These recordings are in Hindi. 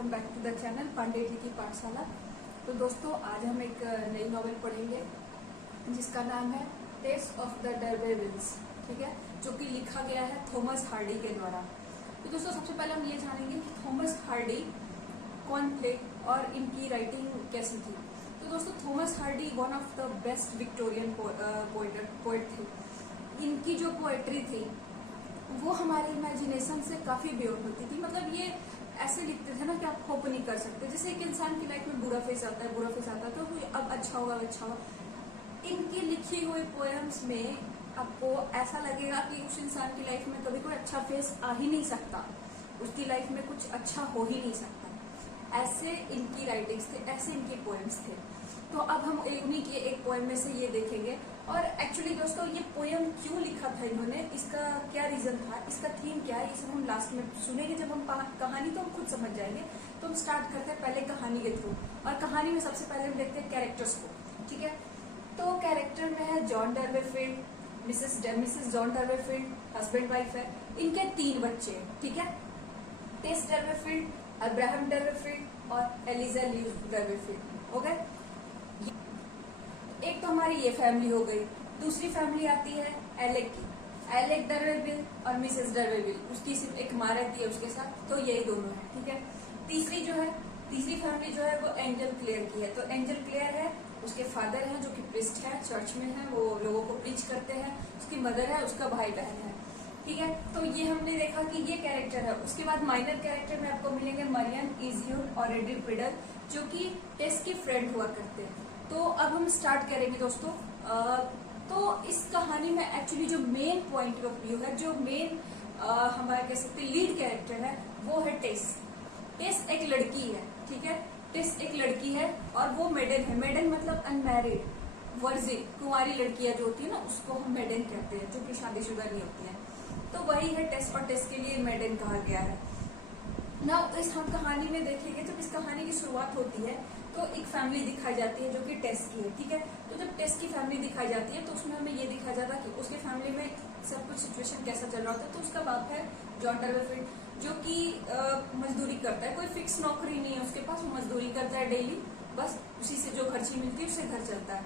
Welcome back to the channel Pandey ji की पाठशाला। तो दोस्तों आज हम एक नई नॉवेल पढ़ेंगे जिसका नाम है टेस्ट ऑफ द डर्बेविल्स, ठीक है, जो कि लिखा गया है थॉमस हार्डी के द्वारा। तो दोस्तों सबसे पहले हम ये जानेंगे कि थॉमस हार्डी कौन थे और इनकी राइटिंग कैसी थी। तो दोस्तों Thomas Hardy one of the best Victorian poet थे। इनकी जो पोएट्री थी वो हमारे इमेजिनेशन से काफी बियॉन्ड होती थी। मतलब ये ऐसे लिखते थे ना कि आप होप नहीं कर सकते। जैसे एक इंसान की लाइफ में बुरा फेस आता है तो अब अच्छा होगा। इनकी लिखी हुई पोएम्स में आपको ऐसा लगेगा कि उस इंसान की लाइफ में कभी कोई अच्छा फेस आ ही नहीं सकता, उसकी लाइफ में कुछ अच्छा हो ही नहीं सकता। ऐसे इनकी राइटिंग्स थे, ऐसे इनके पोएम्स थे। तो अब हम उन्हीं की एक पोएम में से ये देखेंगे। और एक्चुअली दोस्तों ये पोएम क्यों लिखा था इन्होंने, इसका क्या रीजन था, इसका थीम क्या है, इसे हम लास्ट में सुनेंगे। जब हम कहानी तो हम खुद समझ जाएंगे। तो हम स्टार्ट करते हैं पहले कहानी के थ्रू। और कहानी में सबसे पहले हम देखते हैं कैरेक्टर्स को, ठीक है। तो कैरेक्टर में है John Durbeyfield, Mrs John Durbeyfield, husband wife है। इनके 3 बच्चे हैं, ठीक है। टेस डर्वेफील्ड, अब्राहम डर्वेफील्ड और एलिजा ल्यूज डर्वेफील्ड हो गए। एक तो हमारी ये फैमिली हो गई। दूसरी फैमिली आती है एलेक की, एलेक डर्वेविल और मिसेस डर्वेविल। उसकी सिर्फ एक माँ रहती है उसके साथ, तो यही दोनों है, ठीक है। तीसरी फैमिली जो है वो एंजल क्लेयर की है। तो एंजल क्लेयर है, उसके फादर हैं जो कि प्रिस्ट है, चर्च में है, वो लोगों को प्रीच करते हैं। उसकी मदर है, उसका भाई बहन है, ठीक है। तो ये हमने देखा कि ये कैरेक्टर है। उसके बाद माइनर कैरेक्टर में आपको मिलेंगे मरियन, इज़्यूल और एडिल पिडल, जो कि टेस की फ्रेंड हुआ करते हैं। तो अब हम स्टार्ट करेंगे दोस्तों। तो इस कहानी में एक्चुअली जो मेन पॉइंट ऑफ व्यू है, जो मेन हमारा कह सकते लीड कैरेक्टर है, वो है टेस। टेस एक लड़की है, ठीक है। टेस एक लड़की है और वो मेडन है। मेडन मतलब अनमैरिड, वर्जिन, कुंवारी लड़कियां जो होती है ना, उसको हम मेडन कहते हैं, जो कि शादीशुदा नहीं होती है। तो वही है टेस, और टेस के लिए मेडन कहा गया है ना। इस हम कहानी में देखेंगे, जब इस कहानी की शुरुआत होती है तो एक फैमिली दिखाई जाती है जो कि टेस की है, ठीक है। तो जब टेस की फैमिली दिखाई जाती है तो उसमें हमें ये दिखाया जाता है कि उसके फैमिली में सब कुछ सिचुएशन कैसा चल रहा होता है। तो उसका बाप है जॉन डर्वेफील्ड, जो कि मजदूरी करता है। कोई फिक्स नौकरी नहीं है उसके पास, वो मजदूरी करता है डेली, बस उसी से जो खर्ची मिलती है उससे घर चलता है।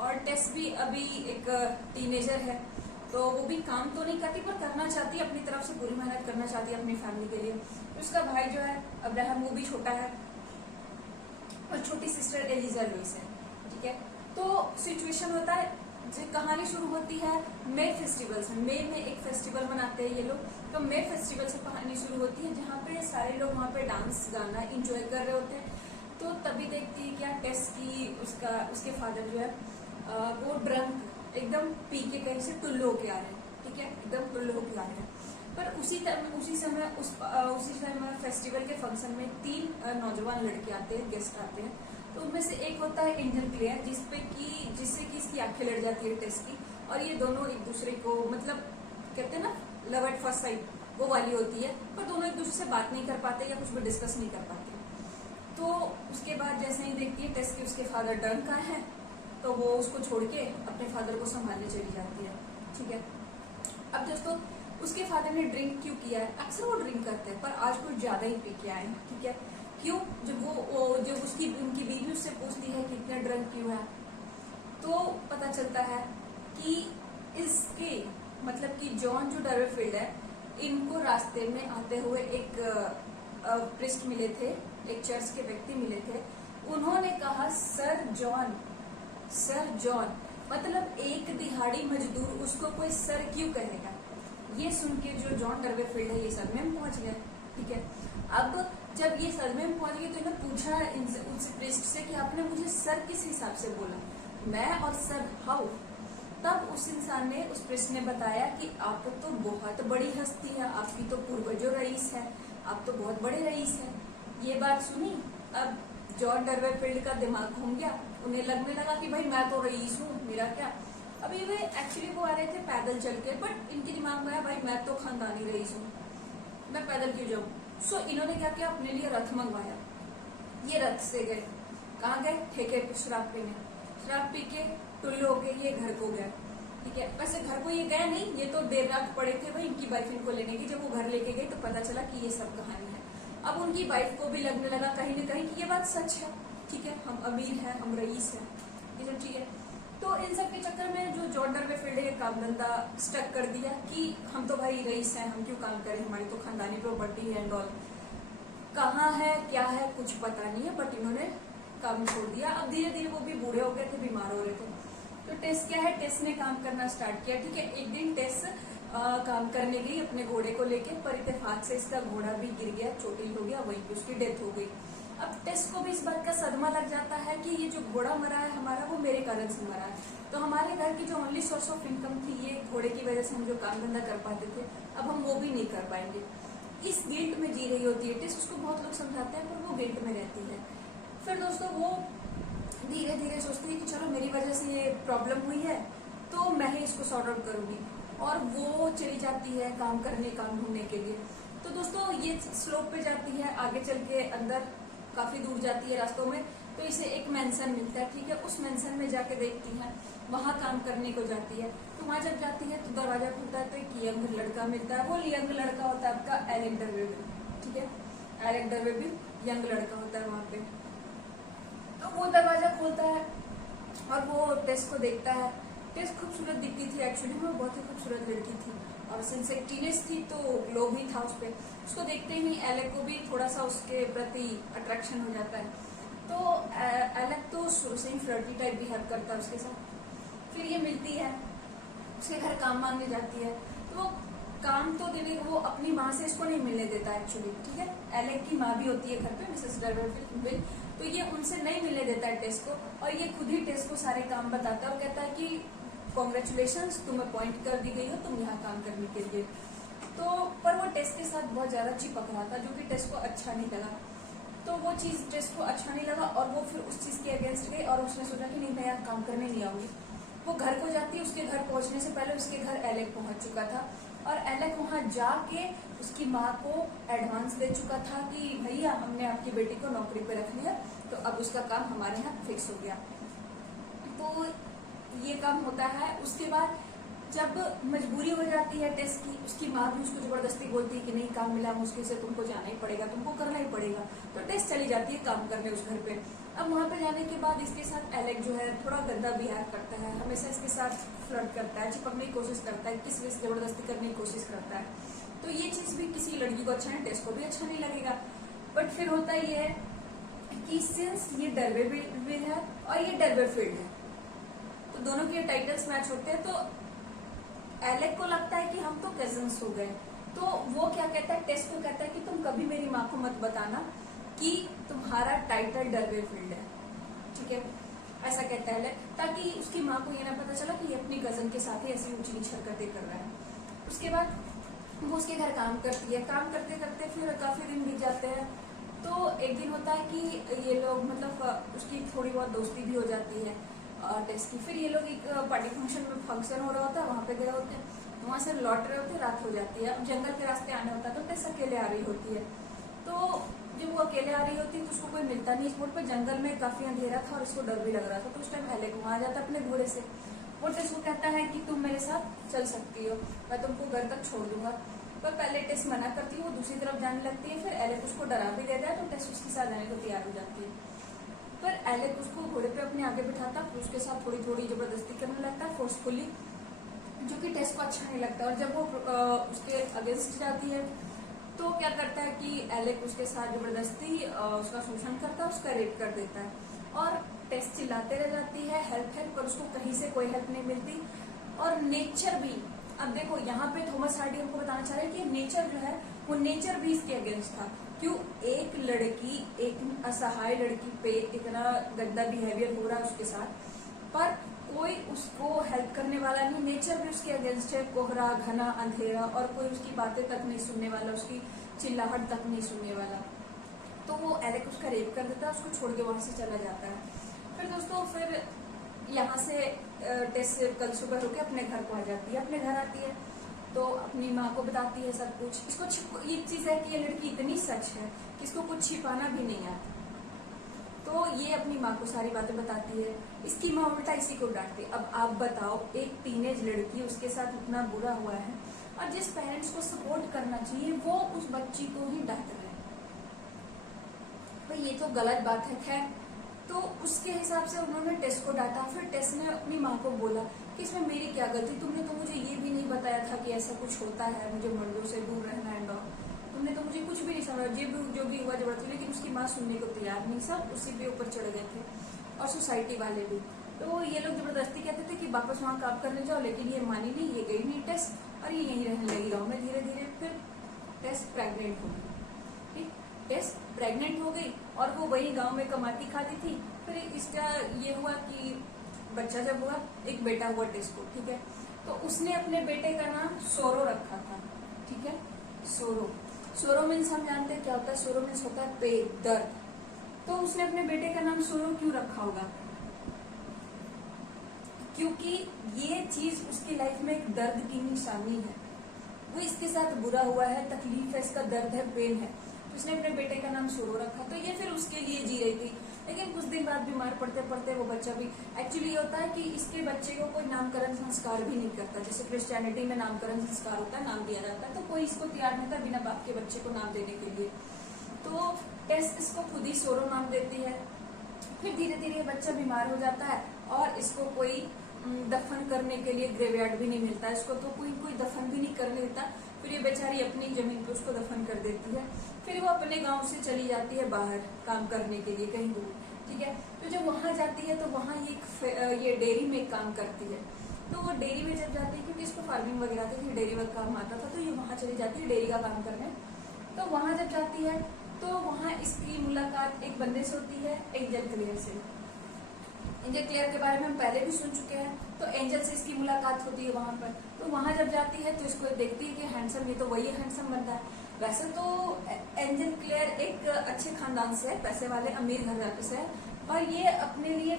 और टेस भी अभी एक टीनेजर है, तो वो भी काम तो नहीं करती पर करना चाहती है, अपनी तरफ से पूरी मेहनत करना चाहती है अपनी फैमिली के लिए। तो उसका भाई जो है अब्राहम, वो भी छोटा है, और छोटी सिस्टर एलिजा लुइस है, ठीक है। तो सिचुएशन होता है, जो कहानी शुरू होती है मे फेस्टिवल से। मे में एक फेस्टिवल मनाते हैं ये लोग। तो मे फेस्टिवल से कहानी शुरू होती है, जहाँ पे सारे लोग वहाँ पे डांस गाना इंजॉय कर रहे होते हैं। तो तभी देखती है क्या टेस की उसके फादर जो है वो ड्रंक एकदम पी के कहीं से टुल्लू होके आ रहे हैं, ठीक है, एकदम टुल्लू होके आ रहे हैं। पर उसी समय फेस्टिवल के फंक्शन में 3 नौजवान लड़के आते हैं, गेस्ट आते हैं। तो उनमें से एक होता है एंजल क्लेयर, जिससे कि इसकी आंखें लड़ जाती है टेस की। और ये दोनों एक दूसरे को, मतलब कहते हैं ना लव एट फर्स्ट साइट, वो वाली होती है। पर दोनों एक दूसरे से बात नहीं कर पाते या कुछ भी डिस्कस नहीं कर पाते। तो उसके बाद जैसे ही देखती है टेस की उसके फादर ड्रंक आए हैं, तो वो उसको छोड़ के अपने फादर को संभालने चली जाती है, ठीक है। अब दोस्तों उसके फादर ने ड्रिंक क्यों किया है, अक्सर वो ड्रिंक करते हैं, पर आज कुछ ज्यादा ही पी के आए हैं, ठीक है। क्यों, जब उनकी बीवी उससे पूछती है कि इतना ड्रिंक क्यों है, तो पता चलता है कि इसके मतलब कि जॉन जो डर्वेफील्ड है, इनको रास्ते में आते हुए एक प्रिस्ट मिले थे, एक चर्च के व्यक्ति मिले थे। उन्होंने कहा सर जॉन, मतलब एक दिहाड़ी मजदूर, उसको कोई सर क्यों कहेगा। ये सुन के जो जॉन डर्वेफील्ड है ये सदमे में पहुंच गया, ठीक है। अब जब ये सदमे में पहुंच गए तो इन्होंने पूछा उनसे प्रिस्ट से कि आपने मुझे सर किस हिसाब से बोला, मैं और सर हाउ। तब उस इंसान ने, उस प्रिस्ट ने बताया कि आप तो बहुत बड़ी हस्ती है, आपकी तो पूर्वजों रईस है, आप तो बहुत बड़े रईस है। ये बात सुनी, अब जॉन डर्वेफील्ड का दिमाग घूम गया। उन्हें लगने लगा कि भाई मैं तो रईस हूँ, मेरा क्या। अभी वे एक्चुअली वो आ रहे थे पैदल चल के, बट इनके दिमाग में आया भाई मैं तो खानदानी रईस हूँ, मैं पैदल क्यों जाऊँ। सो इन्होंने क्या किया, अपने लिए रथ मंगवाया। ये रथ से गए, कहाँ गए, ठेके पे शराब पीने। शराब पी के टुल्लू होके ये घर को गए, ठीक है। वैसे घर को ये गए नहीं, ये तो देर रात पड़े थे भाई इनकी वाइफ इनको लेने की। जब वो घर लेके गई तो पता चला कि ये सब कहानी है। अब उनकी वाइफ को भी लगने लगा कहीं ना कहीं कि ये बात सच है, ठीक है, हम अमीर हैं, हम रईस हैं, ये सब ठीक है। तो इन सब के चक्कर में जो जॉन डर्वेफील्ड ने काम धंधा स्टक कर दिया कि हम तो भाई रईस हैं, हम क्यों काम करें, हमारी तो खानदानी प्रॉपर्टी है एंड ऑल। कहाँ है क्या है कुछ पता नहीं है, बट इन्होंने काम छोड़ दिया। अब धीरे धीरे वो भी बूढ़े हो गए थे, बीमार हो रहे थे। तो टेस क्या है, टेस ने काम करना स्टार्ट किया, ठीक है। एक दिन टेस काम करने गई अपने घोड़े को लेके, पर इत्तेफाक से इसका घोड़ा भी गिर गया, चोटिल हो गया, वहीं पे उसकी डेथ हो गई। अब टेस को भी इस बात का सदमा लग जाता है कि ये जो घोड़ा मरा है हमारा, वो मेरे कारण से मरा है। तो हमारे घर की जो ओनली सोर्स ऑफ इनकम थी, ये घोड़े की वजह से हम जो काम धंधा कर पाते थे, अब हम वो भी नहीं कर पाएंगे। इस गिल्ट में जी रही होती है टेस, उसको बहुत लोग समझाते हैं पर वो गिल्ट में रहती है। फिर दोस्तों वो धीरे धीरे सोचती है कि चलो मेरी वजह से ये प्रॉब्लम हुई है तो मैं ही इसको सॉर्ट आउट करूंगी, और वो चली जाती है काम करने, काम ढूंढने के लिए। तो दोस्तों ये स्लोप पे जाती है, आगे चल के अंदर काफी दूर जाती है रास्तों में, तो इसे एक मेंशन मिलता है, ठीक है। उस मेंशन में जाके देखती है, वहां काम करने को जाती है। तो वहां जब जाती है तो दरवाजा खुलता है तो एक यंग लड़का मिलता है। वो यंग लड़का होता है आपका एलेक डर्वेविल, ठीक है। एलेक डर्वेविल यंग लड़का होता है वहां पे। तो वो दरवाजा खोलता है और वो टेस को देखता है। टेस खूबसूरत दिखती थी, एक्चुअली में बहुत ही खूबसूरत लड़की थी, और सिंस एक टीनेज थी तो ग्लो भी था उस पर। उसको देखते ही एलेक को भी थोड़ा सा उसके प्रति अट्रैक्शन हो जाता है। तो एलेक तो शुरू से ही फ्लर्टी टाइप बिहेव करता है उसके साथ। फिर ये मिलती है, उसके घर काम मांगने जाती है। तो वो काम तो देने, वो अपनी माँ से इसको नहीं मिलने देता एक्चुअली, ठीक है। एलेक की माँ भी होती है घर पे, मिसेस डर्वेविल, तो ये उनसे नहीं मिलने देता है टेस को, और ये खुद ही टेस को सारे काम बताता है और कहता है कि कॉन्ग्रेचुलेशन, तुम अपॉइंट कर दी गई हो, तुम यहाँ काम करने के लिए। तो पर वो टेस के साथ बहुत ज्यादा चिपक रहा था, जो कि टेस को अच्छा नहीं लगा। तो वो चीज टेस को अच्छा नहीं लगा और वो फिर उस चीज के अगेंस्ट गई, और उसने सोचा कि नहीं मैं यहाँ काम करने नहीं आऊंगी। वो घर को जाती है, उसके घर पहुंचने से पहले उसके घर एलेक पहुंच चुका था, और एलेक वहां जाके उसकी माँ को एडवांस दे चुका था कि भैया हमने आपकी बेटी को नौकरी पे रख लिया, तो अब उसका काम हमारे यहाँ फिक्स हो गया। तो ये काम होता है। उसके बाद जब मजबूरी हो जाती है टेस की, उसकी माँ भी उसको जबरदस्ती बोलती है कि नहीं काम मिला मुश्किल से, तुमको जाना ही पड़ेगा, तुमको करना ही पड़ेगा। तो टेस चली जाती है काम करने उस घर पे। अब वहां पे जाने के बाद इसके साथ एलेक जो है थोड़ा गंदा बिहेव करता है, हमेशा इसके साथ फ्लर्ट करता है, चिपकने की कोशिश करता है, किस वजह से जबरदस्ती करने की कोशिश करता है। तो ये चीज भी किसी लड़की को अच्छा नहीं, टेस को भी अच्छा नहीं लगेगा। बट फिर होता ये है कि सिंस ये डर्वेविल है और ये डर्वेफील्ड है, तो दोनों के टाइटल्स मैच होते हैं, तो एलेक को लगता है कि हम तो कजन्स हो गए। तो वो क्या कहता है, टेस को कहता है कि तुम कभी मेरी माँ को मत बताना कि तुम्हारा टाइटल डर्वेफील्ड है, ठीक है, ऐसा कहता है, ताकि उसकी माँ को ये ना पता चला कि ये अपनी कजन के साथ ही ऐसी ऊंची नीच हरकतें कर रहा है। उसके बाद वो उसके घर काम करती है, काम करते करते फिर काफी दिन बीत जाते हैं। तो एक दिन होता है कि ये लोग मतलब उसकी थोड़ी बहुत दोस्ती भी हो जाती है टेस की। फिर ये लोग एक पार्टी फंक्शन हो रहा होता है, वहां पे गए होते हैं, वहां से लौट रहे होते हैं, रात हो जाती है। अब जंगल के रास्ते आने होता है तो टेस अकेले आ रही होती है। तो जब वो अकेले आ रही होती है तो उसको कोई मिलता नहीं इस रोड पर, जंगल में काफी अंधेरा था और उसको डर भी लग रहा था। तो उस टाइम एलेक वहां आ जाता अपने घोड़े से। वो टेस को कहता है कि तुम मेरे साथ चल सकती हो, मैं तुमको घर तक छोड़ दूंगा। पर पहले टेस मना करती है, वो दूसरी तरफ जाने लगती है। फिर एलेक उसको डरा भी देता है, तो टेस उसके साथ जाने को तैयार हो जाती है। पर एलेक उसको घोड़े पे अपने आगे बिठाता, फिर उसके साथ थोड़ी थोड़ी जबरदस्ती करने लगता है, फोर्सफुली, जो कि टेस को अच्छा नहीं लगता। और जब वो उसके अगेंस्ट जाती है तो क्या करता है कि एलेक उसके साथ जबरदस्ती उसका शोषण करता है, उसका रेप कर देता है। और टेस चिल्लाते रह जाती है हेल्प हेल्प, पर उसको कहीं से कोई हेल्प नहीं मिलती। और नेचर भी, अब देखो यहाँ पे थॉमस हार्डी हमको बताना चाह रहे हैं कि नेचर जो है वो नेचर भी इसके अगेंस्ट था। क्यों, एक लड़की, एक असहाय लड़की पे इतना गंदा बिहेवियर हो रहा है उसके साथ, पर कोई उसको हेल्प करने वाला नहीं। नेचर भी उसके अगेंस्ट है, कोहरा, घना अंधेरा, और कोई उसकी बातें तक नहीं सुनने वाला, उसकी चिल्लाहट तक नहीं सुनने वाला। तो वो एलेक उसका रेप कर देता है, उसको छोड़ के वहां से चला जाता है। फिर दोस्तों फिर यहाँ से टेस कल सुबह होकर अपने घर को आ जाती है। अपने घर आती है तो अपनी माँ को बताती है सब कुछ। इसको ये चीज है कि ये लड़की इतनी सच है कि इसको कुछ छिपाना भी नहीं आता। तो ये अपनी माँ को सारी बातें बताती है। इसकी माँ उल्टा इसी को डांटती है। अब आप बताओ, एक टीनेज लड़की, उसके साथ इतना बुरा हुआ है, और जिस पेरेंट्स को सपोर्ट करना चाहिए वो उस बच्ची को ही डांट रहे हैं। भाई ये तो गलत बात है। खैर, तो उसके हिसाब से उन्होंने टेस को डांटा। फिर टेस ने अपनी माँ को बोला कि इसमें मेरी क्या गलती, तुमने तो मुझे ये भी नहीं बताया था कि ऐसा कुछ होता है, मुझे मर्दों से दूर रहना है, तुमने तो मुझे कुछ भी नहीं समझा, जो भी हुआ जबरदस्ती। लेकिन उसकी माँ सुनने को तैयार नहीं, सब उसी पे ऊपर चढ़ गए थे, और सोसाइटी वाले भी। तो ये लोग जबरदस्ती कहते थे कि वापस वहाँ काम करने जाओ, लेकिन ये मानी नहीं, ये गई नहीं टेस, और ये यहीं रहने लगी गाँव में। धीरे धीरे फिर टेस प्रेग्नेंट हो गई। ठीक, टेस प्रेग्नेंट हो गई, और वो वही गांव में कमाती खाती थी। फिर इसका ये हुआ कि बच्चा जब हुआ, एक बेटा हुआ टेस को। ठीक है, तो उसने अपने बेटे का नाम सोरो रखा था। ठीक है, सोरो। सोरो मीन्स हम जानते हैं क्या होता है, सोरो मीन्स होता है पेन, दर्द। तो उसने अपने बेटे का नाम सोरो क्यों रखा होगा? क्योंकि ये चीज उसकी लाइफ में एक दर्द की निशानी है, वो इसके साथ बुरा हुआ है, तकलीफ है, इसका दर्द है, पेन है। तो उसने अपने बेटे का नाम सोरो रखा। तो ये फिर उसके लिए जी रही थी, लेकिन कुछ दिन बाद बीमार पड़ते पड़ते वो बच्चा भी, एक्चुअली ये होता है कि इसके बच्चे को कोई नामकरण संस्कार भी नहीं करता। जैसे क्रिश्चियनिटी में नामकरण संस्कार होता है, नाम दिया जाता है, तो कोई इसको तैयार नहीं था बिना बाप के बच्चे को नाम देने के लिए। तो टेस इसको खुद ही सोरो नाम देती है। फिर धीरे धीरे बच्चा बीमार हो जाता है, और इसको कोई दफन करने के लिए ग्रेवयार्ड भी नहीं मिलता, इसको तो कोई दफन भी नहीं करने देता। फिर ये बेचारी अपनी जमीन पे उसको दफन कर देती है। फिर वो अपने गांव से चली जाती है बाहर काम करने के लिए, कहीं दूर। ठीक है, तो जब वहां जाती है तो वहां ये डेयरी में काम करती है। तो वो डेयरी में जब जाती है, क्योंकि इसको फार्मिंग वगैरह आती थी, डेयरी वर्क काम आता था, तो ये वहां चली जाती है डेयरी का काम करने। तो वहां जब जाती है तो वहां इसकी मुलाकात एक बंदे से होती है, एंजल क्लियर से। एंजल क्लियर के बारे में हम पहले भी सुन चुके हैं। तो एंजल से इसकी मुलाकात होती है वहां पर। तो वहां जब जाती है तो इसको देखती है कि हैंडसम, ये तो वही हैंडसम बनता है। वैसे तो एंजल क्लियर एक अच्छे खानदान से है, पैसे वाले अमीर घर से है, और ये अपने लिए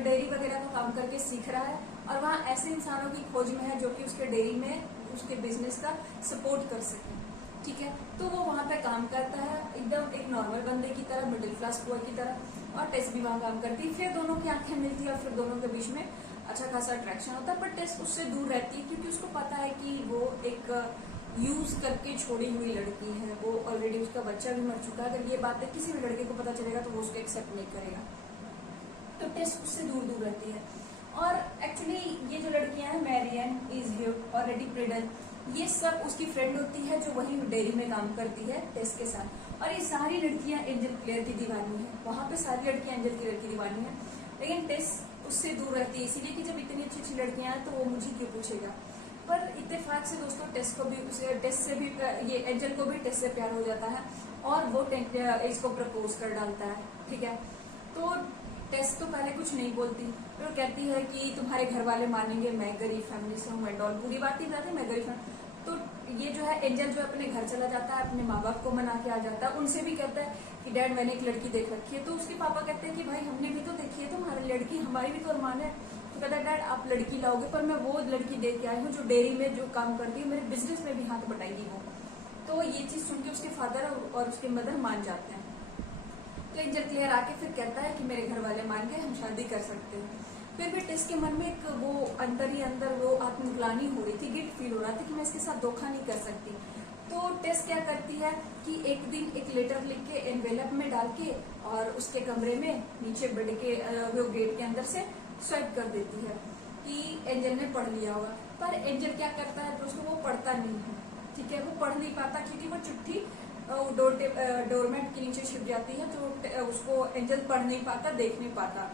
डेयरी वगैरह का काम करके सीख रहा है, और वहाँ ऐसे इंसानों की खोज में है जो कि उसके डेयरी में उसके बिजनेस का सपोर्ट कर सके। ठीक है, तो वो वहाँ पे काम करता है एकदम एक नॉर्मल बंदे की तरह, मिडिल क्लास बॉय की तरह, और टेस भी वहाँ काम करती है। फिर दोनों की आंखें मिलती है, और फिर दोनों के बीच में अच्छा खासा अट्रैक्शन होता है। पर टेस उससे दूर रहती है, क्योंकि उसको पता है कि वो एक यूज करके छोड़ी हुई लड़की है। वो ऑलरेडी उसका बच्चा भी मर चुका है। अगर ये बात किसी भी लड़के को पता चलेगा तो वो उसको एक्सेप्ट नहीं करेगा। तो टेस उससे दूर दूर रहती है। और एक्चुअली ये जो लड़कियां हैं, मैरियन, इजह्यूड और रेडी प्रिडल, ये सब उसकी फ्रेंड होती है जो वही डेयरी में काम करती है टेस के साथ। और ये सारी लड़कियां एंजल क्लियर की दीवानी है। वहां पे सारी लड़कियां एंजल क्लियर की दीवानी है, लेकिन टेस उससे दूर रहती है, इसीलिए कि जब इतनी अच्छी अच्छी लड़कियां हैं तो वो मुझे क्यों पूछेगा। पर इत्तेफाक से दोस्तों टेस को भी टेस से भी ये एंजल को भी टेस से प्यार हो जाता है, और वो इसको प्रपोज कर डालता है। ठीक है, तो टेस तो पहले कुछ नहीं बोलती, फिर वो कहती है कि तुम्हारे घर वाले मानेंगे, मैं गरीब फैमिली से हूँ, एंड ऑल, पूरी बात ही बताती मैं गरीब फैमिली। तो ये जो है एंजल जो अपने घर चला जाता है, अपने माँ बाप को मना के आ जाता है, उनसे भी कहता है कि डैड मैंने एक लड़की देख रखी है। तो उसके पापा कहते हैं कि भाई हमने भी तो देखी है तुम्हारी लड़की, हमारी भी तो अरमान है। तो कहता है डैड आप लड़की लाओगे, पर मैं वो लड़की देख के आई हूँ जो डेयरी में जो काम करती है, मेरे बिजनेस में भी हाथ बटाएगी वो। तो ये चीज सुन के उसके फादर और उसके मदर मान जाते हैं। तो एंजल क्लियर आके फिर कहता है कि मेरे घर वाले मान गए, हम शादी कर सकते हैं। फिर भी टेस के मन में एक वो अंदर ही अंदर वो आत्मग्लानि हो रही थी, गिल्ट फील हो रहा था कि मैं इसके साथ धोखा नहीं कर सकती। तो टेस क्या करती है कि एक दिन एक लेटर लिख के एनवेलप में डाल के और उसके कमरे में नीचे बेड के वो गेट के अंदर से स्वाइप कर देती है कि एंजल ने पढ़ लिया होगा। पर एंजल क्या करता है दोस्तों, वो पढ़ता नहीं है। ठीक है, वो पढ़ नहीं पाता क्योंकि वो चिट्ठी डोरमेट के नीचे छिप जाती है, तो उसको एंजल पढ़ नहीं पाता, देख नहीं पाता।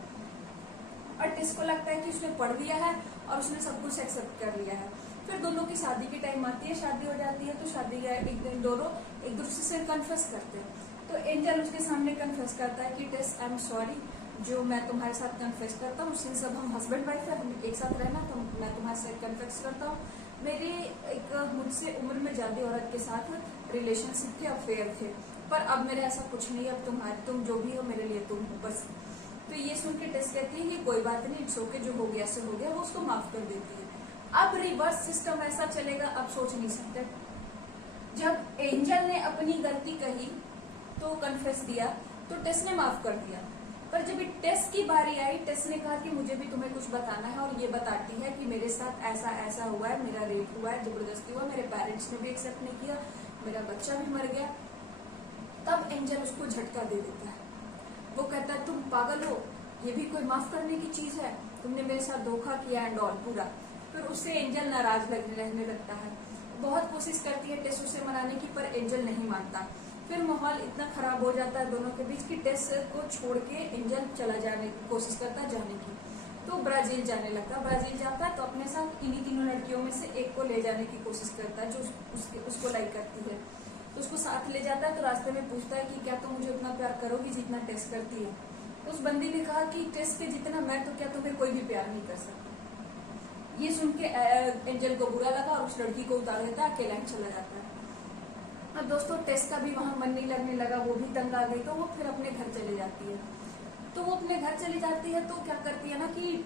और टेस को लगता है कि उसने पढ़ लिया है और उसने सब कुछ एक्सेप्ट कर लिया है। फिर दोनों की शादी की टाइम आती है, शादी हो जाती है। तो शादी का एक दिन दोनों एक दूसरे से कन्फेस करते हैं। तो एंजल उसके सामने कन्फेस करता है कि टेस आई एम सॉरी, जो मैं तुम्हारे साथ कन्फेस करता हूँ, सिंस अब हम हस्बैंड वाइफ है, हम एक साथ रहना, तो मैं तुम्हारे साथ कन्फेस करता हूँ। मेरे एक मुझसे उम्र में ज्यादा औरत के साथ रिलेशनशिप थे, अफेयर थे, पर अब मेरा ऐसा कुछ नहीं। अब तुम जो भी हो मेरे लिए तुम हो बस। तो ये सुन के टेस कहती है कि कोई बात नहीं, इट्स ओके, जो हो गया सो हो गया, वो उसको माफ कर देती है। अब रिवर्स सिस्टम ऐसा चलेगा, अब सोच नहीं सकते। जब एंजल ने अपनी गलती कही तो कन्फेस दिया, तो टेस ने माफ कर दिया। पर जब टेस की बारी आई, टेस ने कहा कि मुझे भी तुम्हें कुछ बताना है, और ये बताती है कि मेरे साथ ऐसा ऐसा हुआ है, मेरा रेप हुआ है, जबरदस्ती हुआ, मेरे पेरेंट्स ने भी एक्सेप्ट नहीं किया, मेरा बच्चा भी मर गया। तब एंजल उसको झटका दे देता है वो कहता है तुम पागल हो, ये भी कोई माफ करने की चीज है, तुमने मेरे साथ धोखा किया एंड ऑल पूरा। फिर उससे एंजल नाराज रहने लगता है। बहुत कोशिश करती है टेस उसे मनाने की, पर एंजल नहीं मानता। फिर माहौल इतना खराब हो जाता है दोनों के बीच कि टेस को छोड़ के एंजल चला जाने की कोशिश करता है जाने की। तो ब्राजील जाने लगता। ब्राजील जाता है तो अपने साथ इन्हीं तीनों लड़कियों में से एक को ले जाने की कोशिश करता है जो उसको लाइक करती है। तो उसको साथ ले जाता है। तो रास्ते में पूछता है कि क्या तुम मुझे उतना प्यार करोगी जितना टेस करती है। तो उस बंदी ने कहा कि टेस के जितना मैं, तो क्या तुम्हें कोई भी प्यार नहीं कर सकता। ये सुन के एंजल को बुरा लगा और उस लड़की को उतार देता है, अकेला ही चला जाता है। अब दोस्तों टेस का भी वहां मन नहीं लगने लगा, वो भी तंग आ गई। तो वो फिर अपने घर चले जाती है। तो वो अपने घर चली जाती है तो क्या करती है ना कि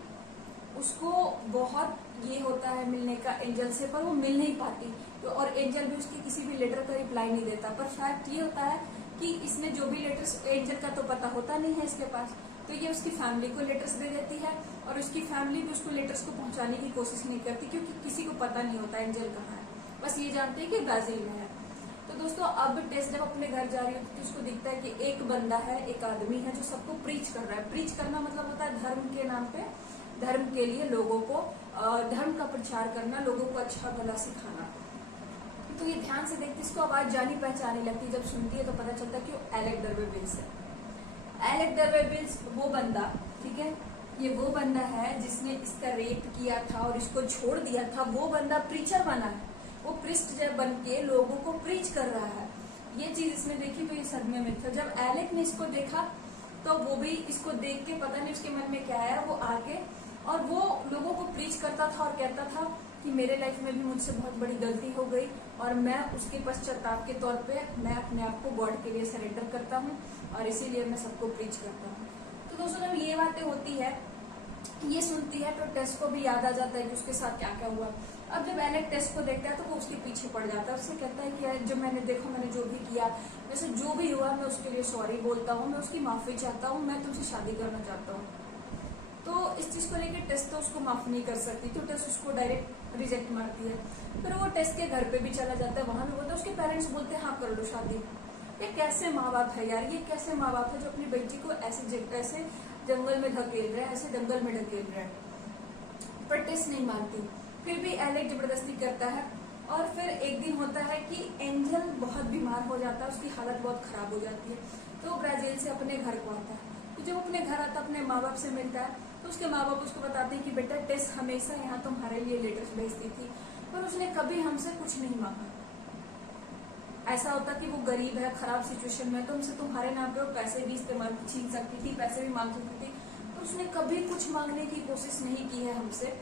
उसको बहुत ये होता है मिलने का एंजल से, पर वो मिल नहीं पाती। तो और एंजल भी उसके किसी भी लेटर का रिप्लाई नहीं देता। पर फैक्ट ये होता है कि इसने जो भी लेटर्स, एंजल का तो पता होता नहीं है इसके पास, तो ये उसकी फैमिली को लेटर्स दे देती है। और उसकी फैमिली भी उसको लेटर्स को पहुंचाने की कोशिश नहीं करती, क्योंकि किसी को पता नहीं होता एंजल कहाँ है। बस ये जानते हैं कि ब्राजील में है। तो दोस्तों अब टेस जब अपने घर जा रही होती है तो उसको दिखता है कि एक बंदा है, एक आदमी है जो सबको प्रीच कर रहा है। प्रीच करना मतलब होता है धर्म के नाम पे, धर्म के लिए लोगों को, धर्म का प्रचार करना, लोगों को अच्छा भला सिखाना। तो ये ध्यान से देखती, इसको आवाज जानी पहचानी लगती। जब सुनती है तो पता चलता है कि वो एलेक डर्वेविल्स है। एलेक डर्वेविल्स वो बंदा, ठीक है, ये वो बंदा है जिसने इसका रेप किया था और इसको छोड़ दिया था। वो बंदा प्रीचर बना है, वो प्रिस्ट बन के लोगों को प्रीच कर रहा है। ये चीज इसने देखी तो ये सदमे में था। जब एलेक ने इसको देखा तो वो भी इसको देख के, पता नहीं उसके मन में क्या आया, वो आके और वो लोगों को प्रीच करता था और कहता था कि मेरे लाइफ में भी मुझसे बहुत बड़ी गलती हो गई और मैं उसके पश्चाताप के तौर पे मैं अपने आप को गॉड के लिए सरेंडर करता हूँ और इसीलिए मैं सबको प्रीच करता हूँ। तो दोस्तों जब ये बातें होती है, ये सुनती है, तो टेस को भी याद आ जाता है कि उसके साथ क्या क्या हुआ। अब जब एलेक टेस को देखता है तो वो उसके पीछे पड़ जाता है। उससे कहता है कि यार जो मैंने देखो, मैंने जो भी किया, वैसे जो भी हुआ मैं उसके लिए सॉरी बोलता हूँ, मैं उसकी माफी चाहता हूँ, मैं तुमसे शादी करना चाहता हूँ। तो इस चीज को लेकर टेस तो उसको माफ नहीं कर सकती, तो टेस उसको डायरेक्ट रिजेक्ट मारती है। फिर वो टेस के घर पे भी चला जाता है, वहां भी बोलता है, उसके पेरेंट्स बोलते हैं हाँ कर लो शादी। ये कैसे माँ बाप है यार, ये कैसे माँ बाप है जो अपनी बेटी को ऐसे जंगल में ढकेल रहे हैं, ऐसे जंगल में ढकेल रहे हैं। पर टेस नहीं मानती, फिर भी एलेक जबरदस्ती करता है। और फिर एक दिन होता है कि एंजल बहुत बीमार हो जाता है, उसकी हालत बहुत खराब हो जाती है। तो ब्राजील से अपने घर को आता है। तो जब अपने घर आता है, अपने माँ बाप से मिलता है, तो उसके माँ बाप उसको बताते हैं कि बेटा टेस हमेशा यहाँ तुम्हारे लिए लेटर्स भेजती थी, पर उसने कभी हमसे कुछ नहीं मांगा। ऐसा होता कि वो गरीब है, खराब सिचुएशन में, तो हमसे तुम्हारे नाम पे वो पैसे भी इस्तेमाल छीन सकती थी, पैसे भी मांग सकती थी, तो उसने कभी कुछ मांगने की कोशिश नहीं की है हमसे।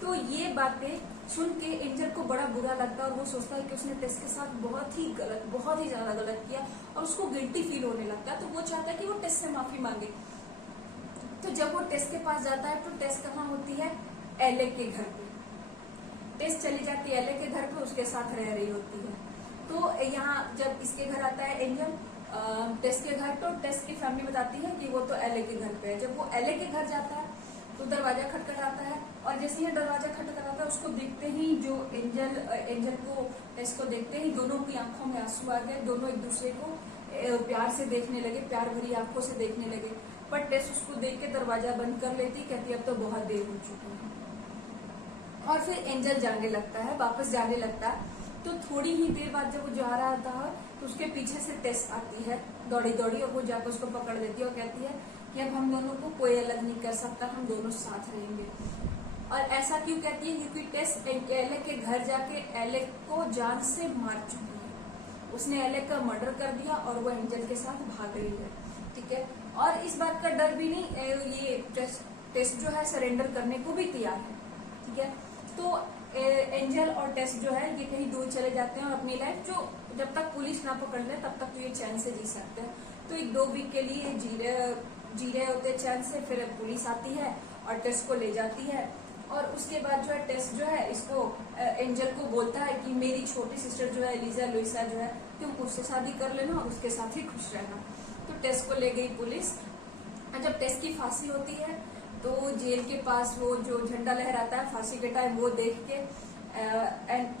तो ये बातें सुन के एंजल को बड़ा बुरा लगता है और वो सोचता है कि उसने टेस के साथ बहुत ही ज्यादा गलत किया और उसको गिल्टी फील होने लगता है। तो वो चाहता है कि वो टेस से माफी मांगे। तो जब वो टेस के पास जाता है तो टेस कहाँ होती है, एलेक के घर पे। टेस चली जाती है एलेक के घर पे, उसके साथ रह रही होती है। तो यहाँ जब इसके घर आता है एंजल टेस के घर, तो टेस की फैमिली बताती है कि वो तो एलेक के घर पे है। जब वो एलेक के घर जाता है तो दरवाजा खटखटाता है और जैसे ही दरवाजा खटखटाता है उसको देखते ही जो एंजल को टेस को देखते ही दोनों की आंखों में आंसू आ गए। दोनों एक दूसरे को प्यार से देखने लगे, प्यार भरी आंखों से देखने लगे। पर टेस उसको देख के दरवाजा बंद कर लेती, कहती अब तो बहुत देर हो चुकी है। और फिर एंजल जाने लगता है, वापस जाने लगता है। तो थोड़ी ही देर बाद जब वो जा रहा था तो उसके पीछे से टेस आती है दौड़ी दौड़ी और वो जाकर उसको पकड़ लेती है और कहती है कि अब हम दोनों को कोई अलग नहीं कर सकता, हम दोनों साथ रहेंगे। और ऐसा क्यों कहती है, क्योंकि टेस एलेक के घर जाके एलेक को जान से मार चुकी है। उसने एलेक का मर्डर कर दिया और वो एंजल के साथ भाग रही है, ठीक है। और इस बात का डर भी नहीं, ये टेस जो है सरेंडर करने को भी तैयार है, ठीक है। तो एंजल और टेस जो है ये कहीं दूर चले जाते हैं और अपनी लाइफ जो जब तक पुलिस ना पकड़ ले तब तक तो ये चैन से जी सकते हैं। तो एक 2 वीक के लिए जी रहे होते चैन से। फिर पुलिस आती है और टेस को ले जाती है और उसके बाद जो है टेस जो है इसको एंजल को बोलता है कि मेरी छोटी सिस्टर जो है एलिजा लुइसा जो है तुम उससे शादी कर लेना और उसके साथ ही खुश रहना। तो टेस को ले गई पुलिस। जब टेस की फांसी होती है तो जेल के पास वो जो झंडा लहराता है फांसी के टाइम, वो देख के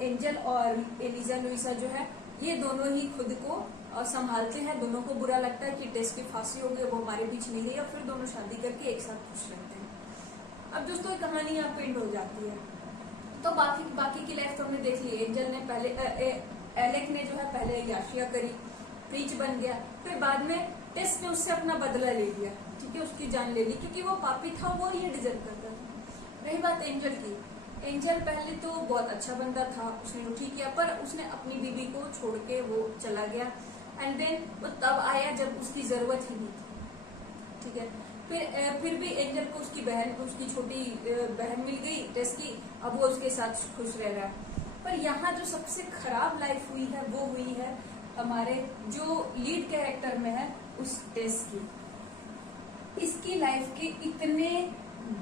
एंजल और एलिजा लुइसा जो है ये दोनों ही खुद को संभालते हैं। दोनों को बुरा लगता है कि टेस की फांसी हो गई, वो हमारे बीच नहीं रही, और फिर दोनों शादी करके एक साथ खुश रहते हैं। अब दोस्तों ये कहानी यहाँ पे एंड हो जाती है। तो बाकी की लाइफ तो हमने देख ली। एंजल ने पहले एलेक ने जो है पहले याशिया करी, प्रीच बन गया, फिर बाद में टेस ने उससे अपना बदला ले लिया, ठीक है, उसकी जान ले ली, क्योंकि वो पापी था, वो ये डिजर्व करता था। रही बात एंजल की, एंजल पहले तो बहुत अच्छा बंदा था, उसने वो ठीक किया, पर उसने अपनी बीवी को छोड़ के वो चला गया। एंड देन वो तब आया जब उसकी जरूरत ही नहीं थी, ठीक है। फिर भी एंजल को उसकी बहन को, उसकी छोटी बहन मिल गई टेस की, अब वो उसके साथ खुश रह रहा है। पर यहाँ जो सबसे खराब लाइफ हुई है वो हुई है हमारे जो लीड कैरेक्टर में है उस टेस की। इसकी लाइफ के इतने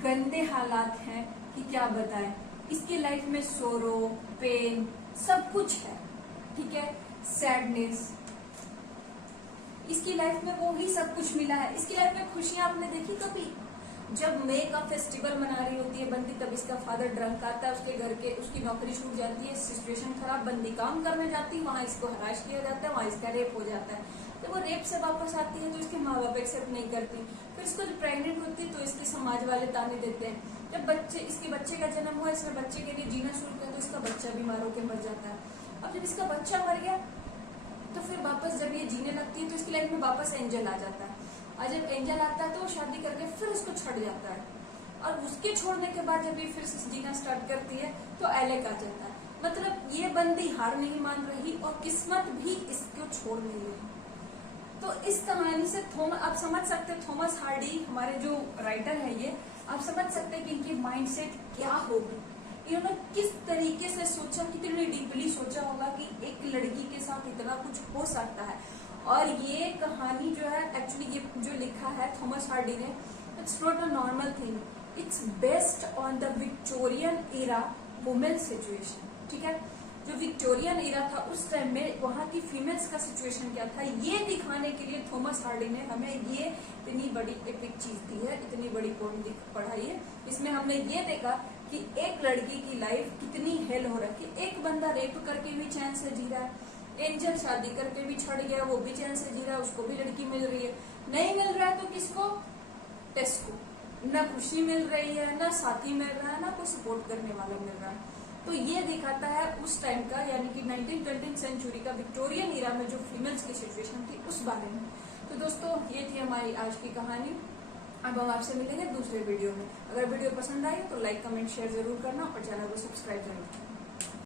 गंदे हालात हैं कि क्या बताएं। इसकी लाइफ में सोरो, पेन, सब कुछ है, ठीक है, सैडनेस। इसकी लाइफ में वो ही सब कुछ मिला है। इसकी लाइफ में खुशियां आपने देखी कभी? जब मे का फेस्टिवल मना रही होती है बंदी, तब इसका फादर ड्रंक आता है, उसके घर के, उसकी नौकरी छूट जाती है, सिचुएशन खराब, बंदी काम करने जाती है, वहां इसको हराश किया जाता है, वहां इसका रेप हो जाता है। जब वो रेप से वापस आती है तो इसके माँ बाप एक्सेप्ट नहीं करती। फिर इसको जब प्रेग्नेंट होती है तो इसके समाज वाले ताने देते हैं। जब इसके बच्चे का जन्म हुआ, इसने बच्चे के लिए जीना शुरू किया तो इसका बच्चा बीमार होकर मर जाता है। अब जब इसका बच्चा मर गया तो फिर वापस जब ये जीने लगती है तो इसकी लाइफ में वापस एंजल आ जाता है, और जब एंजल आता है तो वो शादी करके फिर उसको छोड़ जाता है, और उसके छोड़ने के बाद जब ये फिर से जीना स्टार्ट करती है तो एलेक आ जाता है। मतलब ये बंदी हार नहीं मान रही और किस्मत भी इसको छोड़ नहीं रही। तो इस कहानी से आप समझ सकते हैं थॉमस हार्डी हमारे जो राइटर है, ये आप समझ सकते हैं कि इनकी माइंडसेट क्या होगी। इन्होंने किस तरीके से सोचा, कितनी डीपली सोचा होगा कि एक लड़की के साथ इतना कुछ हो सकता है। और ये कहानी जो है एक्चुअली ये जो लिखा है थॉमस हार्डी ने, it's not a normal thing, it's based on the Victorian era women situation, ठीक है। जो विक्टोरियन एरा था उस टाइम में वहां की फीमेल्स का सिचुएशन क्या था, ये दिखाने के लिए थॉमस हार्डी ने हमें ये इतनी बड़ी एपिक चीज दी है, इतनी बड़ी पोएम पढ़ाई है। इसमें हमने ये देखा कि एक लड़की की लाइफ कितनी हेल हो रहा है, कि एक बंदा रेप करके भी चैन से जी रहा है, एंजल शादी करके भी छड़ गया, वो भी चैन से जी रहा है, उसको भी लड़की मिल रही है। नहीं मिल रहा है तो किसको? टेस को। ना खुशी मिल रही है, ना साथी मिल रहा है, ना कोई सपोर्ट करने वाला मिल रहा है। तो ये दिखाता है उस टाइम का, यानी कि 19वीं सेंचुरी का विक्टोरियन एरा में जो फीमेल्स की सिचुएशन थी उस बारे में। तो दोस्तों ये थी हमारी आज की कहानी। अब हम आपसे मिलेंगे दूसरे वीडियो में। अगर वीडियो पसंद आई तो लाइक, कमेंट, शेयर जरूर करना और चैनल को सब्सक्राइब जरूर करना।